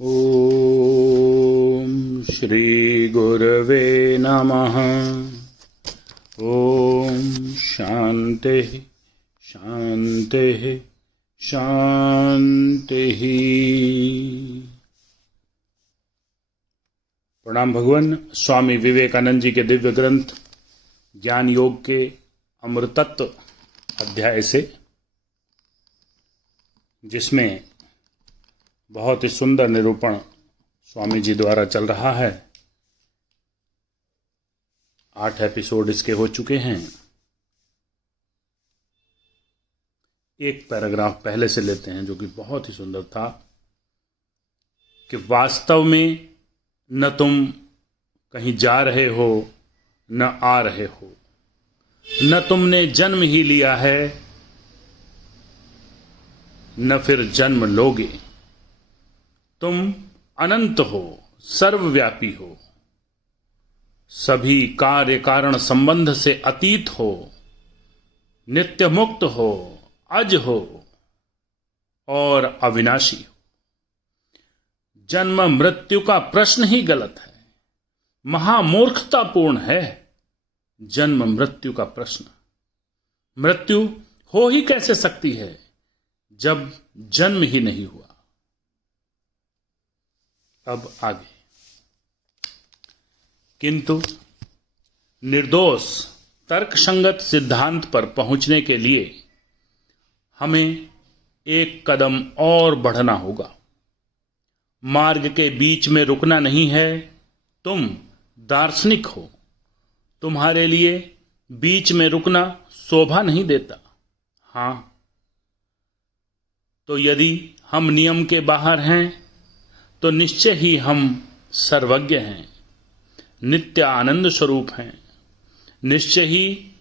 ओम श्री गुरवे नमः। ओम शांति शांति शांति। प्रणाम भगवान। स्वामी विवेकानंद जी के दिव्य ग्रंथ ज्ञान योग के अमृतत्व अध्याय से, जिसमें बहुत ही सुंदर निरूपण स्वामी जी द्वारा चल रहा है। 8 एपिसोड इसके हो चुके हैं। एक पैराग्राफ पहले से लेते हैं जो कि बहुत ही सुंदर था कि वास्तव में न तुम कहीं जा रहे हो न आ रहे हो, न तुमने जन्म ही लिया है न फिर जन्म लोगे। तुम अनंत हो, सर्वव्यापी हो, सभी कार्य कारण संबंध से अतीत हो, नित्य मुक्त हो, अज हो और अविनाशी हो। जन्म मृत्यु का प्रश्न ही गलत है, महामूर्खतापूर्ण है जन्म मृत्यु का प्रश्न। मृत्यु हो ही कैसे सकती है जब जन्म ही नहीं हुआ। अब आगे, किंतु निर्दोष तर्कसंगत सिद्धांत पर पहुंचने के लिए हमें एक कदम और बढ़ना होगा। मार्ग के बीच में रुकना नहीं है। तुम दार्शनिक हो, तुम्हारे लिए बीच में रुकना शोभा नहीं देता। हां, तो यदि हम नियम के बाहर हैं तो निश्चय ही हम सर्वज्ञ हैं, नित्य आनंद स्वरूप हैं। निश्चय ही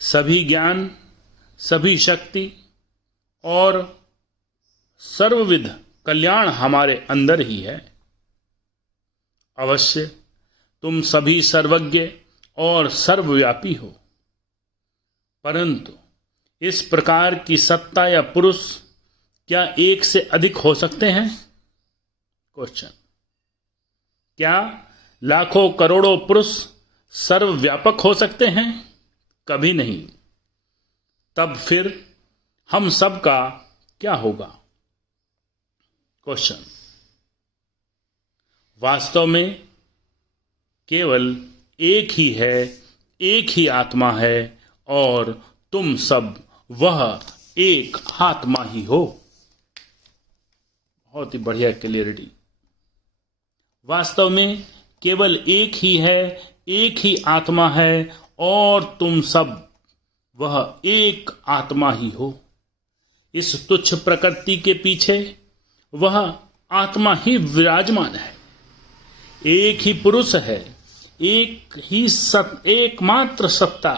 सभी ज्ञान, सभी शक्ति और सर्वविध कल्याण हमारे अंदर ही है। अवश्य तुम सभी सर्वज्ञ और सर्वव्यापी हो, परंतु इस प्रकार की सत्ता या पुरुष क्या एक से अधिक हो सकते हैं? क्वेश्चन। क्या लाखों करोड़ों पुरुष सर्वव्यापक हो सकते हैं? कभी नहीं। तब फिर हम सब का क्या होगा? क्वेश्चन। वास्तव में केवल एक ही है, एक ही आत्मा है और तुम सब वह एक आत्मा ही हो। बहुत ही बढ़िया क्लियरिटी। वास्तव में केवल एक ही है, एक ही आत्मा है और तुम सब वह एक आत्मा ही हो। इस तुच्छ प्रकृति के पीछे वह आत्मा ही विराजमान है। एक ही पुरुष है, एकमात्र सत्ता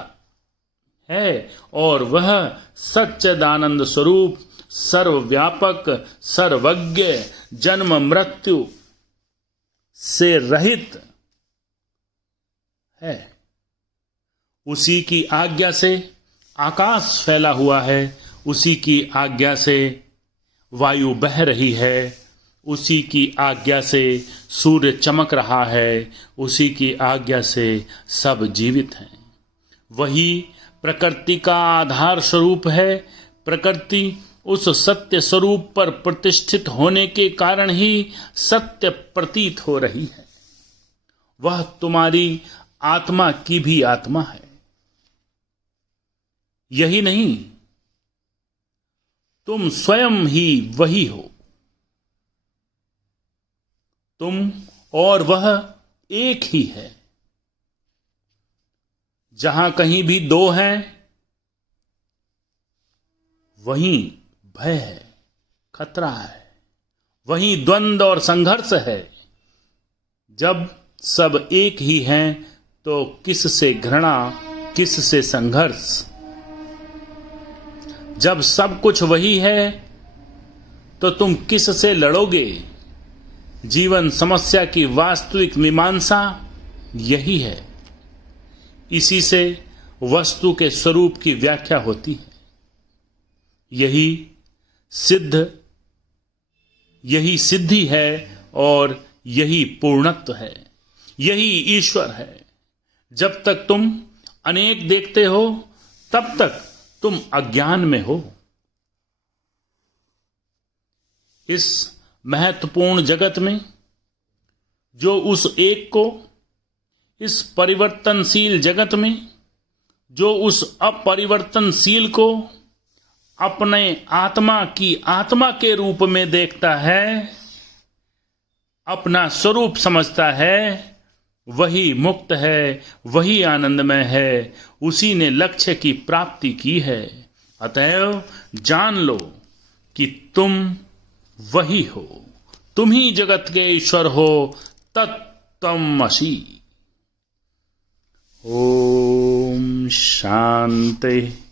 है और वह सच्चिदानंद स्वरूप, सर्वव्यापक, सर्वज्ञ, जन्म मृत्यु से रहित है। उसी की आज्ञा से आकाश फैला हुआ है, उसी की आज्ञा से वायु बह रही है, उसी की आज्ञा से सूर्य चमक रहा है, उसी की आज्ञा से सब जीवित हैं। वही प्रकृति का आधार स्वरूप है। प्रकृति उस सत्य स्वरूप पर प्रतिष्ठित होने के कारण ही सत्य प्रतीत हो रही है। वह तुम्हारी आत्मा की भी आत्मा है। यही नहीं, तुम स्वयं ही वही हो। तुम और वह एक ही है। जहां कहीं भी दो हैं, वहीं भय है, खतरा है, वहीं द्वंद्व और संघर्ष है। जब सब एक ही हैं तो किस से घृणा, किस से संघर्ष? जब सब कुछ वही है तो तुम किस से लड़ोगे? जीवन समस्या की वास्तविक मीमांसा यही है। इसी से वस्तु के स्वरूप की व्याख्या होती है। यही सिद्ध यही सिद्धि है और यही पूर्णत्व है, यही ईश्वर है। जब तक तुम अनेक देखते हो तब तक तुम अज्ञान में हो। इस महत्वपूर्ण जगत में जो उस एक को, इस परिवर्तनशील जगत में जो उस अपरिवर्तनशील को अपने आत्मा की आत्मा के रूप में देखता है, अपना स्वरूप समझता है, वही मुक्त है, वही आनंदमय है, उसी ने लक्ष्य की प्राप्ति की है। अतएव जान लो कि तुम वही हो, तुम ही जगत के ईश्वर हो। तत्त्वमसि। ओम शांति।